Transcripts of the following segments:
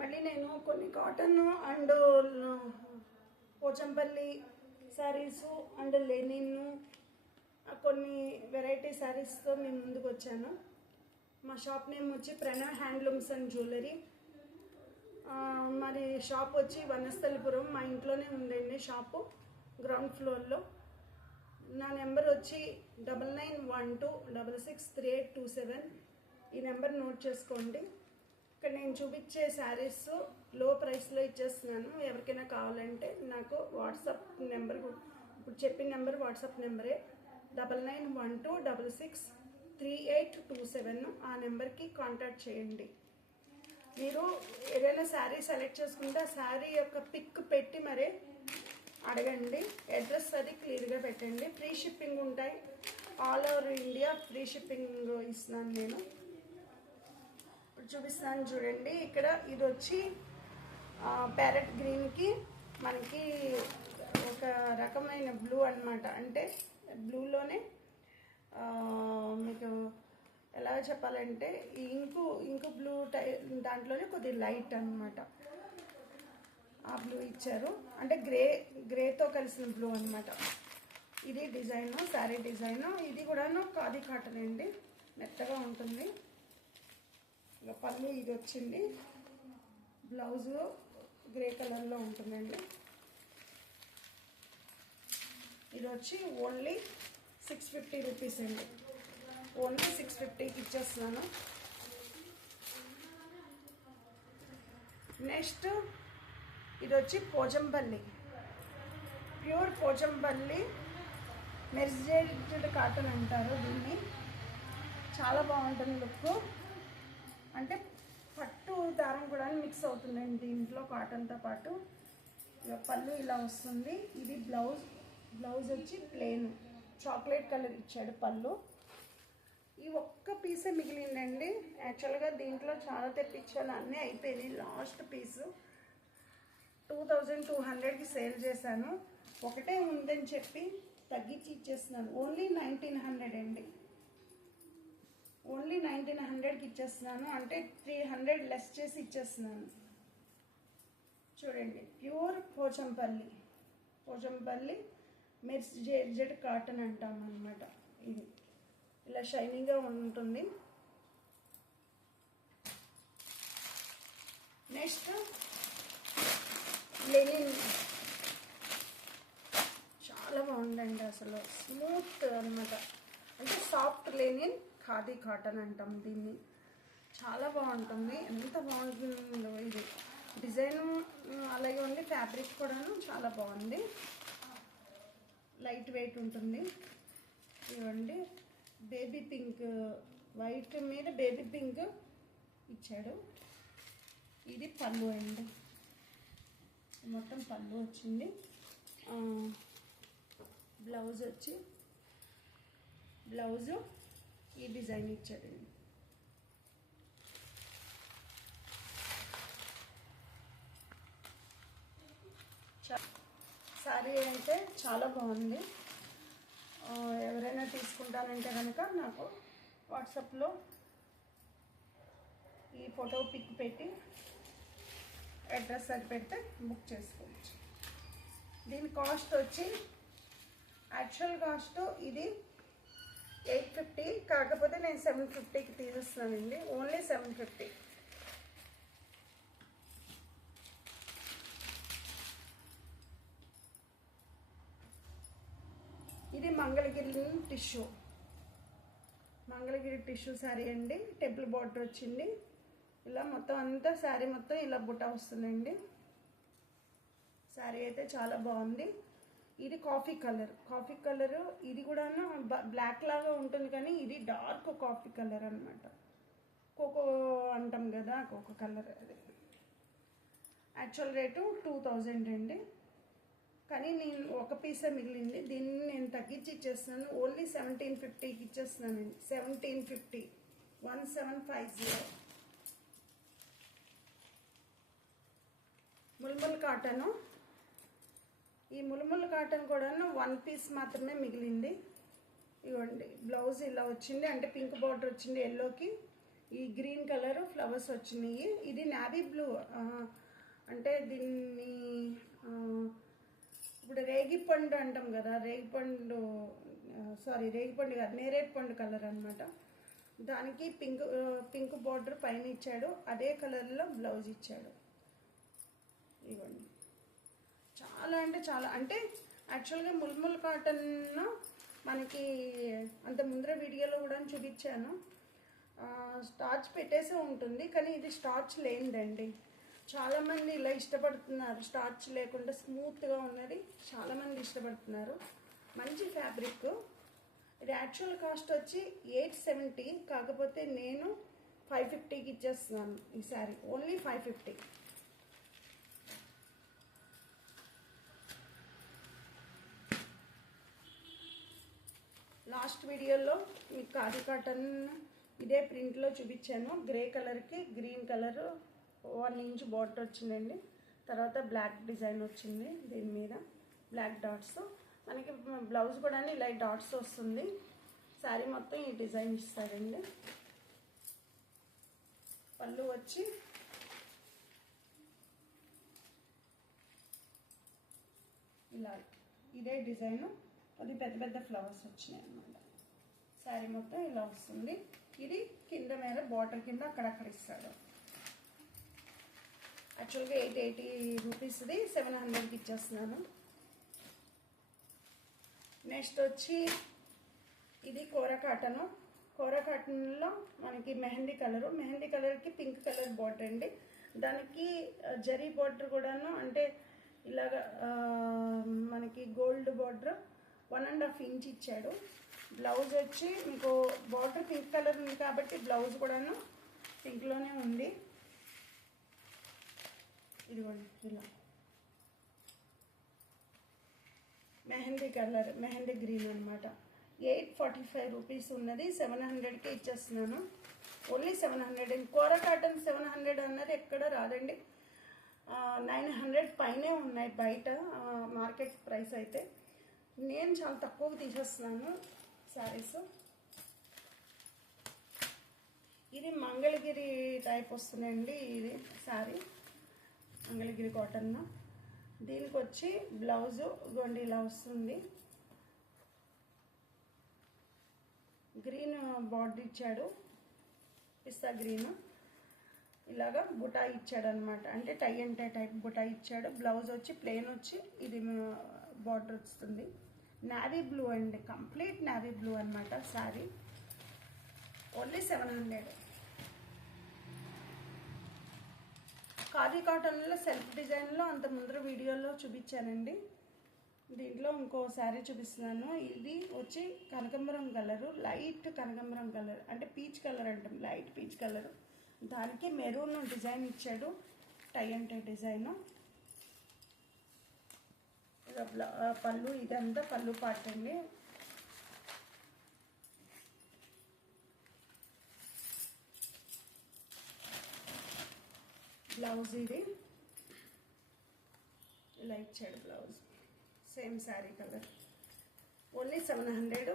మళ్ళీ నేను కొన్ని cotton and Pochampally saris and linen కొన్ని వెరైటీ శారీస్తో మేము ముందుకు వచ్చాను. మా షాప్ నేమ్ వచ్చి ప్రణవ్ హ్యాండ్లూమ్స్ అండ్ జ్యువెలరీ. మరి షాప్ వచ్చి వనస్థలిపురం, మా ఇంట్లోనే ఉందండి షాపు, గ్రౌండ్ ఫ్లోర్లో. నా నెంబర్ వచ్చి 9912663827. ఈ నెంబర్ నోట్ చేసుకోండి. ఇక్కడ నేను చూపించే శారీస్ లో ప్రైస్లో ఇచ్చేస్తున్నాను. ఎవరికైనా కావాలంటే నాకు వాట్సాప్ నెంబర్, ఇప్పుడు చెప్పిన నెంబర్ వాట్సాప్ నెంబరే 9912663827. ఆ నెంబర్కి కాంటాక్ట్ చేయండి. మీరు ఏదైనా శారీ సెలెక్ట్ చేసుకుంటే ఆ శారీ యొక్క పిక్ పెట్టి మరే అడగండి. అడ్రస్ అది క్లియర్గా పెట్టండి. ఫ్రీ షిప్పింగ్ ఉంటాయి, all over India free shipping ఇస్తున్నాను నేను. ఇప్పుడు చూపిస్తాను చూడండి. ఇక్కడ ఇది వచ్చి ప్యారెట్ గ్రీన్కి మనకి ఒక రకమైన బ్లూ అన్నమాట. అంటే బ్లూలోనే మీకు ఎలా చెప్పాలంటే ఇంకు బ్లూ దాంట్లోనే కొద్దిగా లైట్ అన్నమాట. ఆ బ్లూ ఇచ్చారు, అంటే గ్రేతో కలిసిన బ్లూ అన్నమాట. ఇది డిజైను, శారీ డిజైను. ఇది కూడాను ఖాదీ కాటన్ అండి, మెత్తగా ఉంటుంది. ఇక పళ్ళు ఇది వచ్చింది, బ్లౌజు గ్రే కలర్లో ఉంటుందండి. ఇది వచ్చి ఓన్లీ 650 రూపీస్ అండి. ఓన్లీ 650కి ఇచ్చేస్తున్నాను. నెక్స్ట్ ఇది వచ్చి పోచంపల్లి, ప్యూర్ పోచంపల్లి మెర్జైజ్డ్ కాటన్ అంటారు దీన్ని. చాలా బాగుంటుంది లుక్. అంటే పట్టు దారం కూడా మిక్స్ అవుతుందండి దీంట్లో కాటన్తో పాటు. పళ్ళు ఇలా వస్తుంది. ఇది బ్లౌజ్ వచ్చి ప్లెయిన్ చాక్లెట్ కలర్ ఇచ్చాడు పళ్ళు. ఈ ఒక్క పీసే మిగిలిందండి. యాక్చువల్గా దీంట్లో చాలా తెప్పించాను, అన్నీ అయిపోయినాయి. లాస్ట్ పీసు 2200కి సేల్ చేశాను. ఒకటే ఉందని చెప్పి తగ్గించి ఇచ్చేస్తున్నాను. ఓన్లీ 1900 అండి. ఓన్లీ 1900కి ఇచ్చేస్తున్నాను. అంటే 300 లెస్ చేసి ఇచ్చేస్తున్నాను. చూడండి, ప్యూర్ పోచంపల్లి మెర్జైజ్డ్ కాటన్ అంటాం అన్నమాట. ఇది ఇలా షైనింగ్గా ఉంటుంది. నెక్స్ట్ లెనిన్, చాలా బాగుందండి. అసలు స్మూత్ అన్నమాట. అంటే సాఫ్ట్ లెనిన్ ఖాదీ కాటన్ అంటాం దీన్ని. చాలా బాగుంటుంది. ఎంత బాగుంటుందో ఇది డిజైను, అలాగే ఉంది. ఫ్యాబ్రిక్ కూడాను చాలా బాగుంది, లైట్ వెయిట్ ఉంటుంది. ఇవ్వండి, బేబీ పింక్, వైట్ మీద బేబీ పింక్ ఇచ్చాడు. ఇది పళ్ళు అండి, మొత్తం పళ్ళు వచ్చింది. బ్లౌజు ఈ డిజైన్ ఇచ్చాడండి. శారీ అయితే చాలా బాగుంది. ఎవరైనా తీసుకుంటానంటే కనుక నాకు వాట్సాప్లో ఈ ఫోటో పిక్ పెట్టి అడ్రస్ అది పెడితే బుక్ చేసుకోవచ్చు. దీని కాస్ట్ వచ్చి యాక్చువల్ కాస్ట్ ఇది 850, కాకపోతే నేను 750కి తీసేస్తున్నానండి. ఓన్లీ 750. ఇది మంగళగిరి టిష్యూ శారీ అండి. టెంపుల్ బార్డర్ వచ్చింది. ఇలా మొత్తం అంతా శారీ మొత్తం ఇలా బుట్ట వస్తుందండి. శారీ అయితే చాలా బాగుంది. ఇది కాఫీ కలర్. ఇది కూడా బ్లాక్ లాగా ఉంటుంది, కానీ ఇది డార్క్ కాఫీ కలర్ అన్నమాట. కోకో అంటాం కదా, కోకో కలర్. అది యాక్చువల్ రేటు 2000 అండి, కానీ నేను ఒక పీసే మిగిలింది. దీన్ని నేను తగ్గించి ఇచ్చేస్తున్నాను. ఓన్లీ 1750కి ఇచ్చేస్తున్నానండి. 1750, 1750. ముల్ముల్ కాటను. ఈ ముల్ముల్ కాటన్ కూడా 1 పీస్ మాత్రమే మిగిలింది. ఇవ్వండి, బ్లౌజ్ ఇలా వచ్చింది. అంటే పింక్ బార్డర్ వచ్చింది ఎల్లోకి. ఈ గ్రీన్ కలర్ ఫ్లవర్స్ వచ్చినాయి. ఇది నావీ బ్లూ, అంటే దీన్ని ఇప్పుడు రేగిపండు అంటాం కదా, రేగిపండు కాదు, నేరేడు పండు కలర్ అనమాట. దానికి పింక్ బార్డర్ పైన ఇచ్చాడు, అదే కలర్లో బ్లౌజ్ ఇచ్చాడు. ఇవ్వండి, చాలా అంటే చాలా, అంటే యాక్చువల్గా ముల్ముల్ కాటన్ మనకి అంత ముందర వీడియోలో కూడా చూపించాను, స్టార్చ్ పెట్టేసే ఉంటుంది, కానీ ఇది స్టార్చ్ లేనిదండి. చాలామంది ఇలా ఇష్టపడుతున్నారు, స్టార్చ్ లేకుండా స్మూత్గా ఉన్నది చాలామంది ఇష్టపడుతున్నారు. మంచి ఫ్యాబ్రిక్. ఇది యాక్చువల్ కాస్ట్ వచ్చి 870, కాకపోతే నేను 550కి ఇచ్చేస్తున్నాను ఈ శారీ, ఓన్లీ 550. లాస్ట్ వీడియోలో మీకు ఖాదీ కాటన్ ఇదే ప్రింట్లో చూపించాను. గ్రే కలర్కి గ్రీన్ కలర్ 1 ఇంచ్ బార్డర్ వచ్చిందండి. తర్వాత బ్లాక్ డిజైన్ వచ్చింది, దీని మీద బ్లాక్ డాట్స్. మనకి బ్లౌజ్ కూడా ఇలా డాట్స్ వస్తుంది. శారీ మొత్తం ఈ డిజైన్ ఇస్తారండి. పళ్ళు వచ్చి ఇలా ఇదే డిజైన్, అది పెద్ద పెద్ద ఫ్లవర్స్ వచ్చినాయి అన్నమాట. శారీ మొత్తం ఇలా వస్తుంది. ఇది కింద మీద బార్డర్ కింద అక్కడక్కడ ఇస్తాడు. యాక్చువల్గా 880 రూపీస్ది 700కి ఇచ్చేస్తున్నాను. నెక్స్ట్ వచ్చి ఇది కోరా కాటను. కోరా కాటన్లో మనకి మెహందీ కలర్కి పింక్ కలర్ బార్డర్ అండి. దానికి జరీ బార్డర్ కూడాను, అంటే ఇలాగా మనకి గోల్డ్ బార్డర్ 1.5 ఇంచ్ ఇచ్చాడు. బ్లౌజ్ వచ్చి మీకు బార్డర్ పింక్ కలర్ ఉంది కాబట్టి బ్లౌజ్ కూడాను పింక్లోనే ఉంది. ఇదిగోండి ఇలా మెహందీ గ్రీన్ అనమాట. 845 రూపీస్ ఉన్నది, 700కి ఇచ్చేస్తున్నాను. ఓన్లీ 700. కోరా కాటన్ 700 అన్నది ఎక్కడ రాదండి. 900 పైనే ఉన్నాయి బయట మార్కెట్ ప్రైస్ అయితే. నేను చాలా తక్కువగా తీసేస్తున్నాను శారీస్. ఇది మంగళగిరి టైప్ వస్తున్నాయండి. ఇది శారీ మంగళగిరి కాటన్. దీనికి వచ్చి బ్లౌజు గొండి ఇలా వస్తుంది. గ్రీన్ బార్డర్ ఇచ్చాడు, పిస్తా గ్రీన్. ఇలాగా బుటా ఇచ్చాడు అనమాట, అంటే టై అండ్ టై టైప్ బుటా ఇచ్చాడు. బ్లౌజ్ వచ్చి ప్లెయిన్ వచ్చి ఇది బార్డర్ వస్తుంది. నావీ బ్లూ అండి, కంప్లీట్ నావీ బ్లూ అనమాట శారీ. ఓన్లీ 700. ఖాదీ కాటన్లో సెల్ఫ్ డిజైన్లో అంత ముందర వీడియోలో చూపించానండి. దీంట్లో ఇంకో శారీ చూపిస్తున్నాను. ఇది వచ్చి కనకాంబరం కలరు, లైట్ కనకాంబరం కలర్, అంటే పీచ్ కలర్ అంటాం, లైట్ పీచ్ కలర్. దానికి మెరూన్ డిజైన్ ఇచ్చాడు, టై అండ్ టై డిజైన్. పళ్ళు, ఇదంతా పళ్ళు పార్ట్ అండి. బ్లౌజ్ ఇది ఇలా ఇచ్చాడు, blouse same sari colour. Only 700.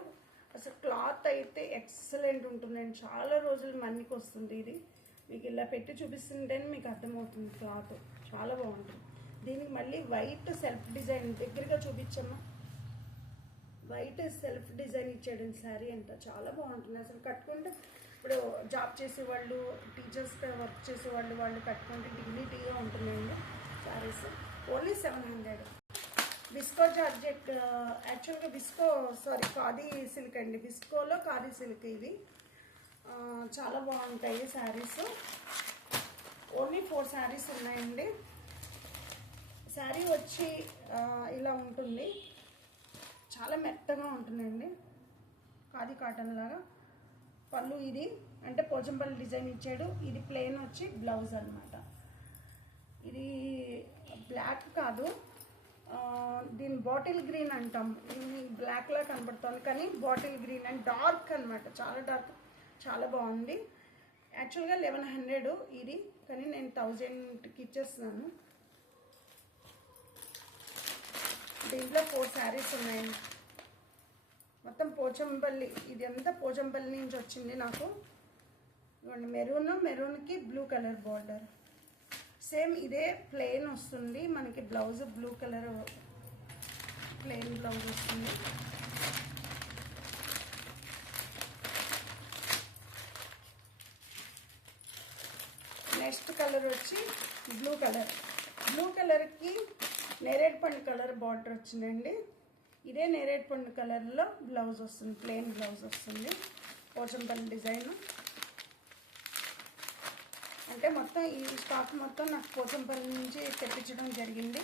అసలు క్లాత్ అయితే ఎక్సలెంట్ ఉంటుందండి, చాలా రోజులు మన్నికి వస్తుంది. ఇది మీకు ఇలా పెట్టి చూపిస్తుంటేనే మీకు అర్థమవుతుంది, క్లాత్ చాలా బాగుంటుంది. దీనికి మళ్ళీ వైట్ సెల్ఫ్ డిజైన్ దగ్గరగా చూపించమ్మా. వైట్ సెల్ఫ్ డిజైన్ ఇచ్చాడు శారీ అంతా, చాలా బాగుంటుంది అసలు. కట్టుకుంటే ఇప్పుడు జాబ్ చేసేవాళ్ళు, టీచర్స్గా వర్క్ చేసేవాళ్ళు, వాళ్ళు కట్టుకుంటే డిగ్నిటీగా ఉంటున్నాయండి శారీస్. ఓన్లీ 700. విస్కో జార్జెట్, యాక్చువల్గా ఖాదీ సిల్క్ అండి. విస్కోలో ఖాదీ సిల్క్ ఇవి చాలా బాగుంటాయి శారీస్. ఓన్లీ 4 శారీస్ ఉన్నాయండి. శారీ వచ్చి ఇలా ఉంటుంది, చాలా మెత్తగా ఉంటుందండి, ఖాదీ కాటన్ లాగా. పళ్ళు ఇది అంటే పోచంపల్లి డిజైన్ ఇచ్చాడు. ఇది ప్లెయిన్ వచ్చి బ్లౌజ్ అనమాట. ఇది బ్లాక్ కాదు, దీని బాటిల్ గ్రీన్ అంటాం. ఇది బ్లాక్లా కనబడుతుంది కానీ బాటిల్ గ్రీన్ అండ్ డార్క్ అనమాట, చాలా డార్క్, చాలా బాగుంది. యాక్చువల్గా 1100 ఇది, కానీ నేను 1000కి ఇచ్చేస్తున్నాను. దీంట్లో 4 శారీస్ ఉన్నాయి. మొత్తం పోచంపల్లి, ఇది అంతా పోచంపల్లి నుంచి వచ్చింది నాకు. ఇవ్వండి మెరూన్కి బ్లూ కలర్ బార్డర్. సేమ్ ఇదే ప్లెయిన్ వస్తుంది మనకి. Blouse blue colour plain blouse వస్తుంది. నెక్స్ట్ కలర్ వచ్చి బ్లూ కలర్. బ్లూ కలర్కి నేరేడు పండు కలర్ బార్డర్ వచ్చిందండి. ఇదే నేరేడు పండు కలర్లో బ్లౌజ్ వస్తుంది, ప్లెయిన్ బ్లౌజ్ వస్తుంది. పోచంపల్లి డిజైన్ అంటే మొత్తం ఈ స్టాక్ మొత్తం నాకు పోచంపల్లి నుంచి తెప్పించడం జరిగింది.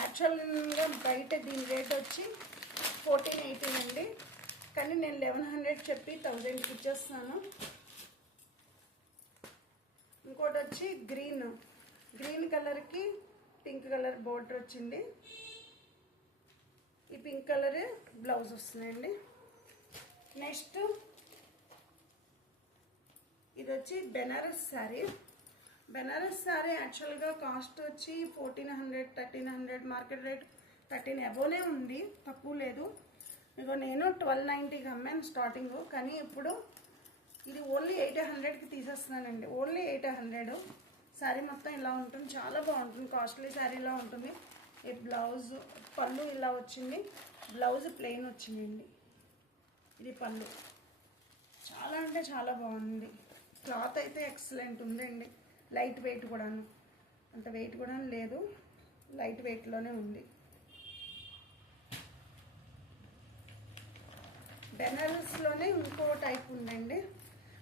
యాక్చువల్గా బయట దీని రేట్ వచ్చి 1480 అండి, కానీ నేను 1100 చెప్పి 1000కి ఇచ్చేస్తాను. ఇంకోటి వచ్చి గ్రీన్ కలర్కి పింక్ కలర్ బోర్డర్ వచ్చింది. ఈ పింక్ కలర్ బ్లౌజ్ వస్తుందండి. నెక్స్ట్ ఇది వచ్చి బెనారస్ శారీ. బెనారస్ శారీ యాక్చువల్గా కాస్ట్ వచ్చి 1400 1300, మార్కెట్ రేట్ 13 అబోనే ఉంది, తక్కువ లేదు. ఇగో నేను 1290కి అమ్మాను స్టార్టింగ్, కానీ ఇప్పుడు ఇది ఓన్లీ 800కి తీసేస్తున్నానండి. ఓన్లీ 800. శారీ మొత్తం ఇలా ఉంటుంది, చాలా బాగుంటుంది, కాస్ట్లీ శారీలా ఉంటుంది. ఈ బ్లౌజ్ పళ్ళు ఇలా వచ్చింది, బ్లౌజ్ ప్లెయిన్ వచ్చిందండి. ఇది పళ్ళు, చాలా అంటే చాలా బాగుంది. క్లాత్ అయితే ఎక్సలెంట్ ఉందండి. లైట్ వెయిట్ కూడాను, అంత వెయిట్ కూడా లేదు, లైట్ వెయిట్లోనే ఉంది. బెనారస్లోనే ఇంకో టైప్ ఉందండి.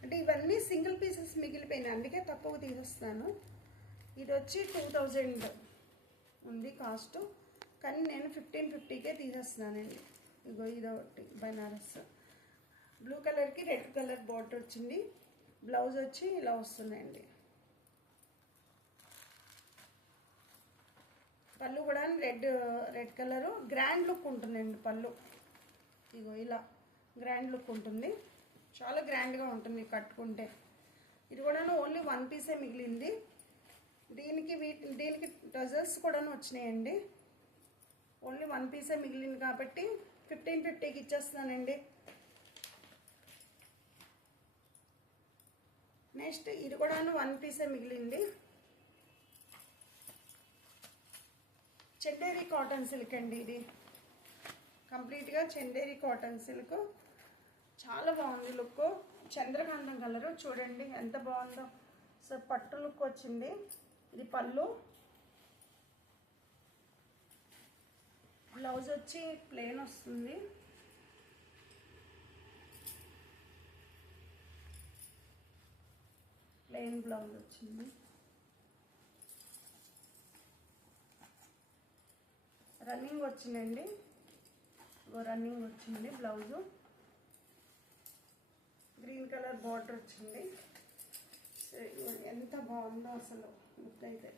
అంటే ఇవన్నీ సింగిల్ పీసెస్ మిగిలిపోయినాయి, అందుకే తక్కువ తీసేస్తాను. ఇది వచ్చి 2000 ఉంది కాస్ట్, కానీ నేను 1550కే తీసేస్తున్నానండి. ఇగో ఇదొకటి బెనారస్. బ్లూ కలర్కి రెడ్ కలర్ బార్డర్ వచ్చింది. బ్లౌజ్ వచ్చి ఇలా వస్తుందండి. పళ్ళు కూడా రెడ్ కలరు, గ్రాండ్ లుక్ ఉంటుందండి పళ్ళు. ఇగో ఇలా గ్రాండ్ లుక్ ఉంటుంది, చాలా గ్రాండ్గా ఉంటుంది కట్టుకుంటే. ఇది కూడా ఓన్లీ 1 పీసే మిగిలింది. దీనికి డజల్స్ కూడా వచ్చినాయండి. ఓన్లీ 1 పీసే మిగిలింది కాబట్టి 1550కి ఇచ్చేస్తున్నానండి. నెక్స్ట్ ఇది కూడా 1 పీసే మిగిలింది. చందేరి కాటన్ సిల్క్ అండి. ఇది కంప్లీట్గా చందేరి కాటన్ సిల్క్, చాలా బాగుంది లుక్. చంద్రకాంతం కలరు చూడండి ఎంత బాగుందో. సో పట్టు లుక్ వచ్చింది. ఇది పళ్ళు, బ్లౌజ్ వచ్చి ప్లెయిన్ వస్తుంది. ప్లెయిన్ బ్లౌజ్ వచ్చింది. రన్నింగ్ వచ్చిందండి, రన్నింగ్ వచ్చింది బ్లౌజు. గ్రీన్ కలర్ బార్డర్ వచ్చింది. ఎంత బాగుందో అసలు లుక్ అయితే.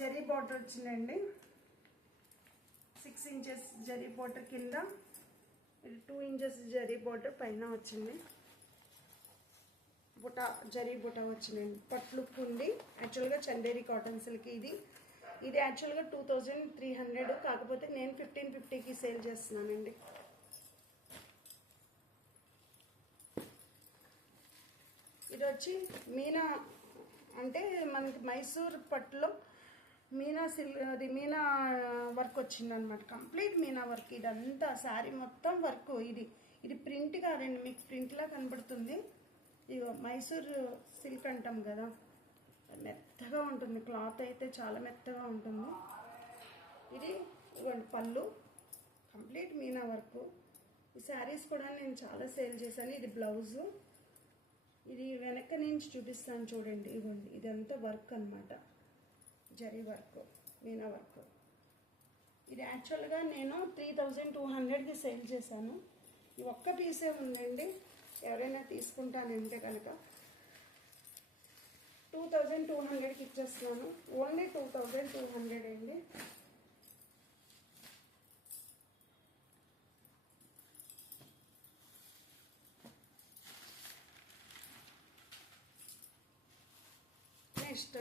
జరీ బార్డర్ వచ్చిందండి, 6 ఇంచెస్ జరీ బార్డర్ కింద, 2 ఇంచెస్ జరీ బార్డర్ పైన వచ్చింది. బుటా జరీ బుటా వచ్చిందండి. పట్ లుక్ ఉంది. యాక్చువల్గా చందేరి కాటన్ సిల్క్ ఇది యాక్చువల్గా 2300, కాకపోతే నేను 1550కి సేల్ చేస్తున్నానండి. ఇది వచ్చి మీనా, అంటే మనకి మైసూర్ పట్టులో మీనా వర్క్ వచ్చిందనమాట. Complete Meena work. ఇదంతా శారీ మొత్తం వర్క్. ఇది ప్రింట్ కాదండి, మీకు ప్రింట్లా కనబడుతుంది. ఇగో మైసూర్ సిల్క్ అంటాం కదా, మెత్తగా ఉంటుంది. క్లాత్ అయితే చాలా మెత్తగా ఉంటుంది. ఇది ఇవ్వండి పళ్ళు, కంప్లీట్ మీనా వర్క్. ఈ శారీస్ కూడా నేను చాలా సేల్ చేశాను. ఇది బ్లౌజు. ఇది వెనక నుంచి చూపిస్తాను చూడండి. ఇవ్వండి ఇదంతా వర్క్ అనమాట, జరీ వర్క్, మీనా వర్క్. ఇది యాక్చువల్గా నేను 3200కి సేల్ చేశాను. ఈ ఒక్క పీసే ఉందండి. ఎవరైనా తీసుకుంటానంటే కనుక 2200కి ఇచ్చేస్తున్నాను. ఓన్లీ 2200 అండి. నెక్స్ట్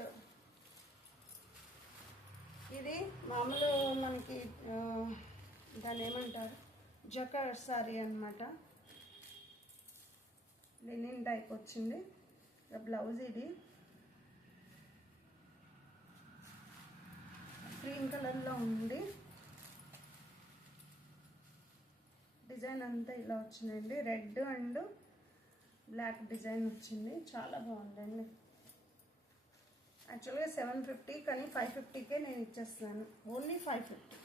ఇది మామూలు మనకి దాన్ని ఏమంటారు, జకార్డ్ సారీ అనమాట. లినిన్ టైప్ వచ్చింది. బ్లౌజ్ ఇది గ్రీన్ కలర్లో ఉంది. డిజైన్ అంతా ఇలా వచ్చిందండి. రెడ్ అండ్ బ్లాక్ డిజైన్ వచ్చింది. చాలా బాగుందండి. యాక్చువల్గా 750 కానీ 550కే నేను ఇచ్చేస్తున్నాను. ఓన్లీ 550.